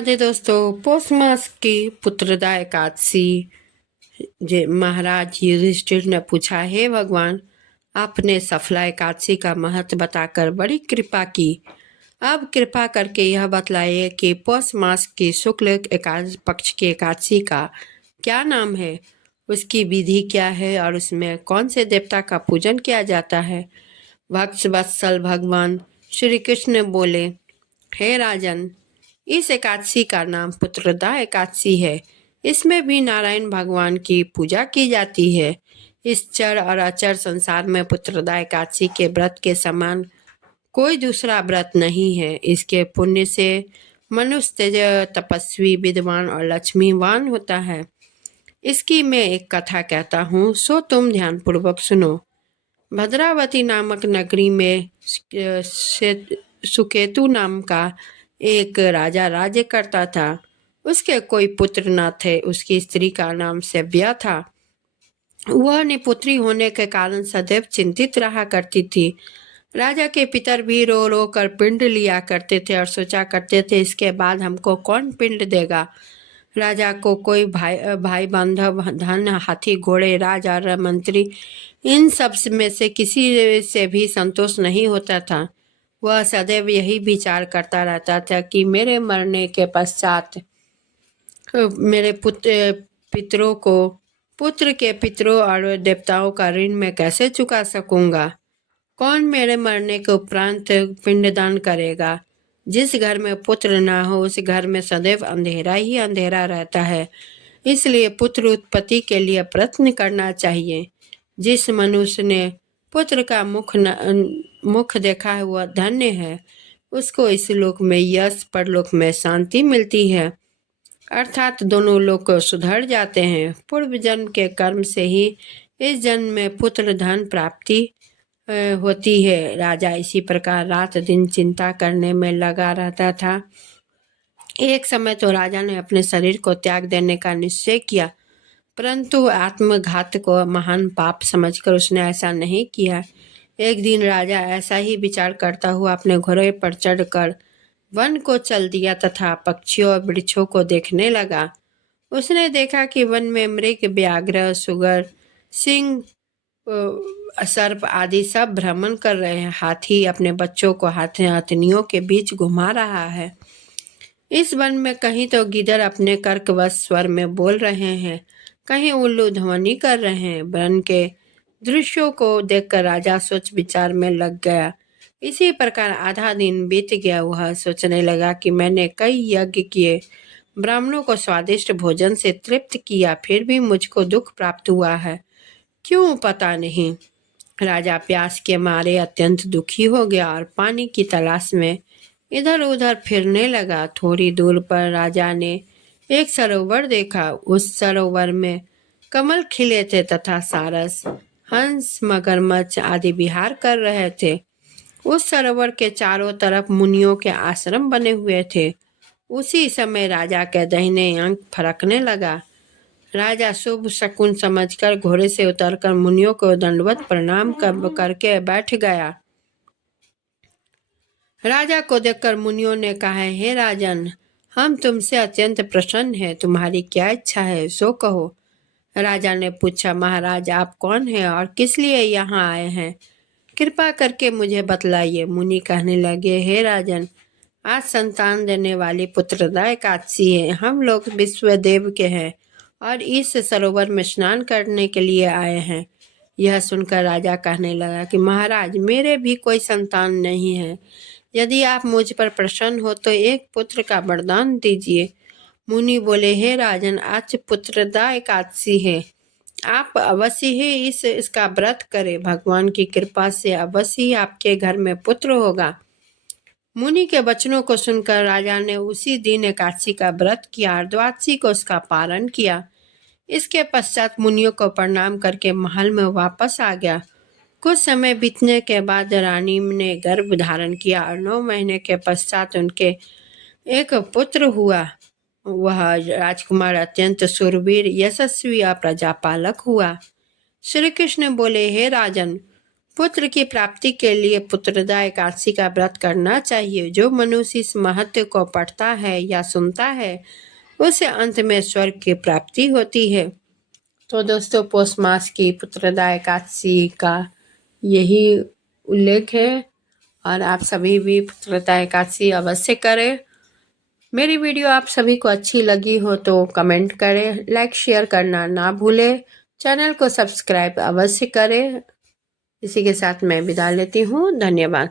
राधे दोस्तों। पौष मास की पुत्रदा एकादशी महाराज युधिष्ठिर ने पूछा, हे भगवान, आपने सफला एकादशी का महत्व बताकर बड़ी कृपा की। अब कृपा करके यह बतलाइए कि पौष मास की शुक्ल पक्ष की एकादशी का क्या नाम है, उसकी विधि क्या है और उसमें कौन से देवता का पूजन किया जाता है। भक्त वत्सल भगवान श्री कृष्ण बोले, हे राजन, इस एकादशी का नाम पुत्रदा एकादशी है। इसमें भी नारायण भगवान की पूजा की जाती है। इस चर और अचर संसार में पुत्रदा एकादशी के व्रत के समान कोई दूसरा व्रत नहीं है। इसके पुण्य से मनुष्य तपस्वी, विद्वान और लक्ष्मीवान होता है। इसकी मैं एक कथा कहता हूँ, सो तुम ध्यानपूर्वक सुनो। भद्रावती नामक नगरी में सुकेतु नाम का एक राजा राज्य करता था। उसके कोई पुत्र न थे। उसकी स्त्री का नाम सेव्या था। वह निपुत्री होने के कारण सदैव चिंतित रहा करती थी। राजा के पितर भी रो रो कर पिंड लिया करते थे और सोचा करते थे, इसके बाद हमको कौन पिंड देगा। राजा को कोई भाई बांधव, धन, हाथी, घोड़े, राज और मंत्री, इन सब में से किसी से भी संतोष नहीं होता था। वह सदैव यही विचार करता रहता था कि मेरे मरने के पश्चात मेरे पुत्र के पितरों और देवताओं का ऋण मैं कैसे चुका सकूंगा। कौन मेरे मरने के उपरांत पिंडदान करेगा। जिस घर में पुत्र ना हो उस घर में सदैव अंधेरा ही अंधेरा रहता है। इसलिए पुत्र उत्पत्ति के लिए प्रयत्न करना चाहिए। जिस मनुष्य ने पुत्र का मुख देखा है वह धन्य है। उसको इस लोक में यश, परलोक में शांति मिलती है। अर्थात दोनों लोग सुधर जाते हैं। पूर्व जन्म के कर्म से ही इस जन्म में पुत्र धन प्राप्ति होती है। राजा इसी प्रकार रात दिन चिंता करने में लगा रहता था। एक समय तो राजा ने अपने शरीर को त्याग देने का निश्चय किया, परंतु आत्मघात को महान पाप समझकर उसने ऐसा नहीं किया। एक दिन राजा ऐसा ही विचार करता हुआ अपने घोड़े पर चढ़कर वन को चल दिया तथा पक्षियों और वृक्षों को देखने लगा। उसने देखा कि वन में मृग, व्याघ्र, सुगर, सिंह, सर्प आदि सब भ्रमण कर रहे हैं। हाथी अपने बच्चों को हथनियों के बीच घुमा रहा है। इस वन में कहीं तो गिद्ध अपने कर्कश स्वर में बोल रहे हैं, कहीं उल्लू ध्वनि कर रहे हैं। वन के दृश्यों को देखकर राजा सोच विचार में लग गया। इसी प्रकार आधा दिन बीत गया। वह सोचने लगा कि मैंने कई यज्ञ किए, ब्राह्मणों को स्वादिष्ट भोजन से तृप्त किया, फिर भी मुझको दुख प्राप्त हुआ है। क्यों पता नहीं। राजा प्यास के मारे अत्यंत दुखी हो गया और पानी की तलाश में इधर उधर फिरने लगा। थोड़ी दूर पर राजा ने एक सरोवर देखा। उस सरोवर में कमल खिले थे तथा सारस, हंस, मगरमच्छ आदि विहार कर रहे थे। उस सरोवर के चारों तरफ मुनियों के आश्रम बने हुए थे। उसी समय राजा के दाहिने अंग फरकने लगा। राजा शुभ शकुन समझकर घोड़े से उतरकर मुनियों को दंडवत प्रणाम करके बैठ गया। राजा को देखकर मुनियों ने कहा, हे राजन, हम तुमसे अत्यंत प्रसन्न हैं। तुम्हारी क्या इच्छा है सो कहो। राजा ने पूछा, महाराज, आप कौन हैं और किस लिए यहाँ आए हैं? कृपा करके मुझे बतलाइए। मुनि कहने लगे, हे राजन, आज संतान देने वाली पुत्रदा एकादशी है। हम लोग विश्वदेव के हैं और इस सरोवर में स्नान करने के लिए आए हैं। यह सुनकर राजा कहने लगा कि महाराज, मेरे भी कोई संतान नहीं है। यदि आप मुझ पर प्रसन्न हो तो एक पुत्र का वरदान दीजिए। मुनि बोले, हे राजन, आज पुत्रदा एकादशी है। आप अवश्य ही इसका व्रत करें। भगवान की कृपा से अवश्य ही आपके घर में पुत्र होगा। मुनि के वचनों को सुनकर राजा ने उसी दिन एकादशी का व्रत किया और द्वादशी को उसका पारण किया। इसके पश्चात मुनियों को प्रणाम करके महल में वापस आ गया। कुछ समय बीतने के बाद रानी ने गर्भ धारण किया और 9 महीने के पश्चात उनके एक पुत्र हुआ। वह राजकुमार अत्यंत शूरवीर, यशस्वी और प्रजापालक हुआ। श्री कृष्ण बोले, हे राजन, पुत्र की प्राप्ति के लिए पुत्रदा एकादशी का व्रत करना चाहिए। जो मनुष्य इस महत्व को पढ़ता है या सुनता है उसे अंत में स्वर्ग की प्राप्ति होती है। तो दोस्तों, पौष मास की पुत्रदा एकादशी का यही उल्लेख है और आप सभी भी पुत्रदा एकादशी अवश्य करें। मेरी वीडियो आप सभी को अच्छी लगी हो तो कमेंट करें, लाइक शेयर करना ना भूलें, चैनल को सब्सक्राइब अवश्य करें। इसी के साथ मैं विदा लेती हूँ। धन्यवाद।